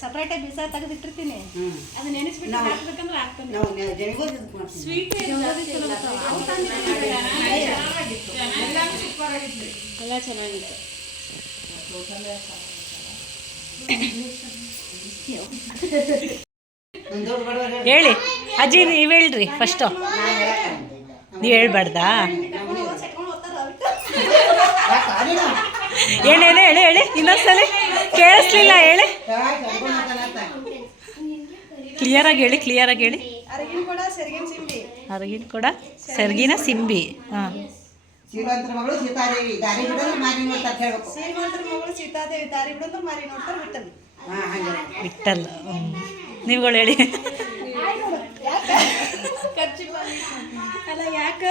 ಸಪ್ರೇಟಾಗಿ ಬೀಸ ತೆಗೆದಿಟ್ಟಿರ್ತೀನಿ. ಅದನ್ನ ನೆನೆಸ್ಬಿಟ್ಟು ಹಾಕ್ಬೇಕಂದ್ರೆ ಹಾಕ್ತೀನಿ. ಸ್ವೀಟ್ ಎಲ್ಲ ಚೆನ್ನಾಗಿತ್ತು. ಹೇಳಿ ಅಜ್ಜಿ, ನೀವು ಹೇಳ್ರಿ ಫಸ್ಟು. ನೀವು ಹೇಳ್ಬಾರ್ದಾ? ಹೇಳಿ ಹೇಳಿ ಹೇಳಿ ಇನ್ನೊಂದ್ಸಲಿ ಕೇಳಿಸ್ಲಿಲ್ಲ. ಹೇಳಿ ಕ್ಲಿಯರಾಗಿ ಹೇಳಿ, ಕ್ಲಿಯರಾಗಿ ಹೇಳಿ. ಅರಗಿನ ಕೂಡ ಸೆರಗಿನ ಸಿಂಬಿ. ಅರಗಿನ ಕೂಡ ಸೆರಗಿನ ಸಿಂಬಿ. ಹಾಂ. ಶ್ರೀಮಂತರ ಮಗಳು ಸೀತಾದೇವಿ ದಾರಿ ಬಿಡೋದು ಮಾರಿ ನೋಡ್ತಾರೆ ಹೇಳ್ಬೇಕು. ಶ್ರೀಮಂತರ ಮಗಳು ಸೀತಾದೇವಿ ದಾರಿ ಬಿಡೋದು ಮಾರಿ ನೋಡ್ತಾರೆ ವಿಠಲ್. ವಿಠಲ್. ನೀವುಗಳು ಹೇಳಿ. ಅಲ್ಲ ಯಾಕೆ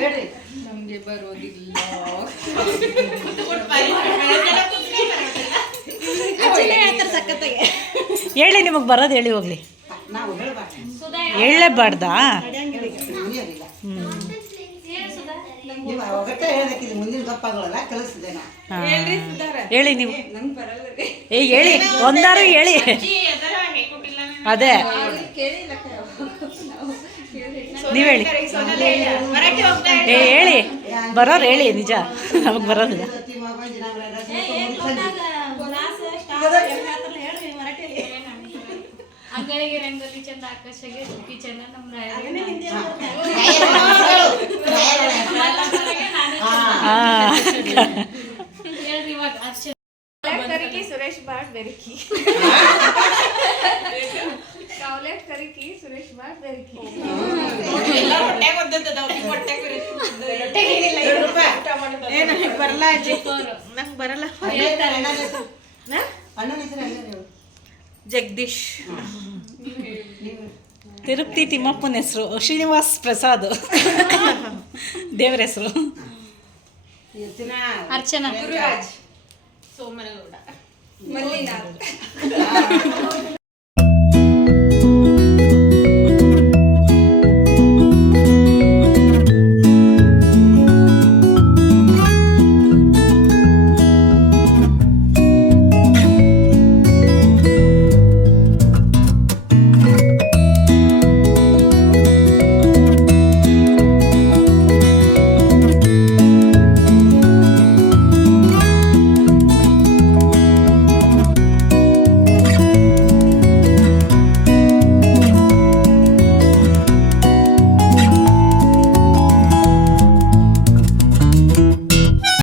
ಹೇಳ್ರಿ. ನಮಗೆ ಬರೋದಿಲ್ಲ. ಹೇಳಿ, ನಿಮಗೆ ಬರೋದು ಹೇಳಿ ಹೋಗ್ಲಿ. ಹೇಳಲೇಬಾರ್ದಾ? ಹೇಳಿ ನೀವು. ಹೇಳಿ ಒಂದಾರು ಹೇಳಿ. ಅದೇ ನೀವು ಹೇಳಿ. ಹೇಳಿ ಬರೋರು ಹೇಳಿ. ನಿಜ ನಮಗೆ ಬರೋದಿಲ್ಲ. ಅಂಗಳಿಗೆ ರಂಗೋಲಿ ಚಂದ, ಆಕಾಶಗೆ ಸುಖಿ ಚಂದ, ನಮ್ಮ ಹೇಳ್ರಿ ಇವಾಗ ಅರ್ಚನೆ ಕರಿಕಿ ಸುರೇಶ್ ಬಾಟ್ ಬೆರಿಕಿ. ಕಾವ್ಲೆಟ್ ಕರಿಕಿ ಸುರೇಶ್ ಬಾಟ್ ಬೆರಿಕಿ. ಬರಲ್ಲ ಅಜ್ಜಿ, ನಂಗೆ ಬರಲ್ಲ. ಜಗದೀಶ್. ತಿರುಪತಿ ತಿಮ್ಮಪ್ಪನ ಹೆಸರು ಶ್ರೀನಿವಾಸ್ ಪ್ರಸಾದ್. ದೇವರ ಹೆಸರು ಅರ್ಚನಾ. ಗುರುರಾಜ್. ಸೋಮನಗೌಡ. ಮಲ್ಲಿನಾಥ್.